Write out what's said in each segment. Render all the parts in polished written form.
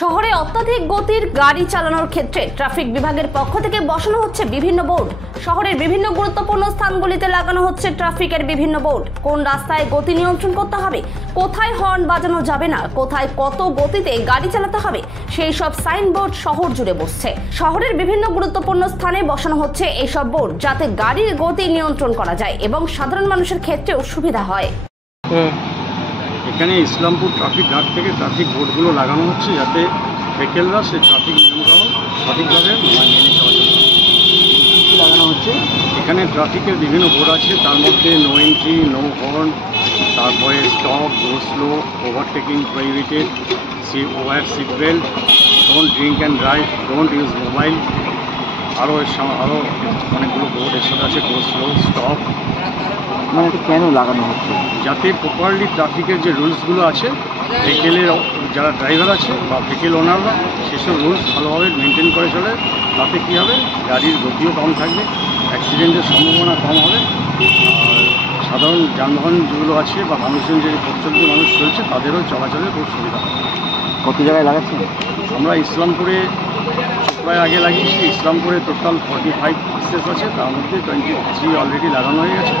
শহরে অত্যাধিক গতির গাড়ি চালানোর ক্ষেত্রে ট্রাফিক বিভাগের পক্ষ থেকে বসানো হচ্ছে বিভিন্ন বোর্ড। শহরের বিভিন্ন গুরুত্বপূর্ণ স্থানগুলিতে লাগানো হচ্ছে ট্রাফিকের বিভিন্ন বোর্ড। কোন রাস্তায় গতি নিয়ন্ত্রণ করতে হবে, কোথায় হর্ন বাজানো যাবে না, কোথায় কত গতিতে গাড়ি চালাতে হবে, সেই সব সাইনবোর্ড শহর জুড়ে বসছে। শহরের বিভিন্ন গুরুত্বপূর্ণ স্থানে বসানো হচ্ছে এইসব বোর্ড, যাতে গাড়ির গতি নিয়ন্ত্রণ করা যায় এবং সাধারণ মানুষের ক্ষেত্রেও সুবিধা হয়। এখানে ইসলামপুর ট্রাফিক গার্ড থেকে ট্রাফিক বোর্ডগুলো লাগানো হচ্ছে, যাতে ভেহিকেলরা সেই ট্রাফিক নিয়মগুলো সঠিকভাবে মেনে চলাচল করে। লাগানো হচ্ছে এখানে ট্রাফিকের বিভিন্ন বোর্ড আছে, তার মধ্যে নো এন্ট্রি, নো হর্ন, তারপরে stop, go slow, overtaking prohibited, wear seat belt, don't drink and drive, don't use mobile, আরও অনেকগুলো বোর্ড এর সাথে আছে, গো স্লো, স্টপ। মানে কেন লাগানো হচ্ছে? যাতে প্রপারলি ট্রাফিকের যে রুলসগুলো আছে, ভেহিকেলের যারা ড্রাইভার আছে বা ভেহিকেল ওনাররা সেসব রুলস ভালোভাবে মেনটেন করে চলে। তাতে কী হবে, গাড়ির গতিও কম থাকবে, অ্যাক্সিডেন্টের সম্ভাবনা কম হবে, আর সাধারণ যানবাহন যেগুলো আছে বা মানুষজন যে প্রচলিত মানুষ চলছে তাদেরও চলাচলের খুব সুবিধা হবে। কত জায়গায় লাগাচ্ছেন? আমরা ইসলামপুরে প্রায় আগে লাগিয়েছি। ইসলামপুরে টোটাল 45 পিসেস আছে, তার মধ্যে 23 অলরেডি লাগানো হয়ে গেছে।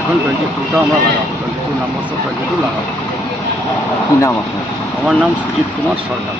এখন 22টা আমরা লাগাবো, 22 নাম্বার 22 লাগাবো। কী নাম আপনার? আমার নাম সুজিত কুমার সরকার।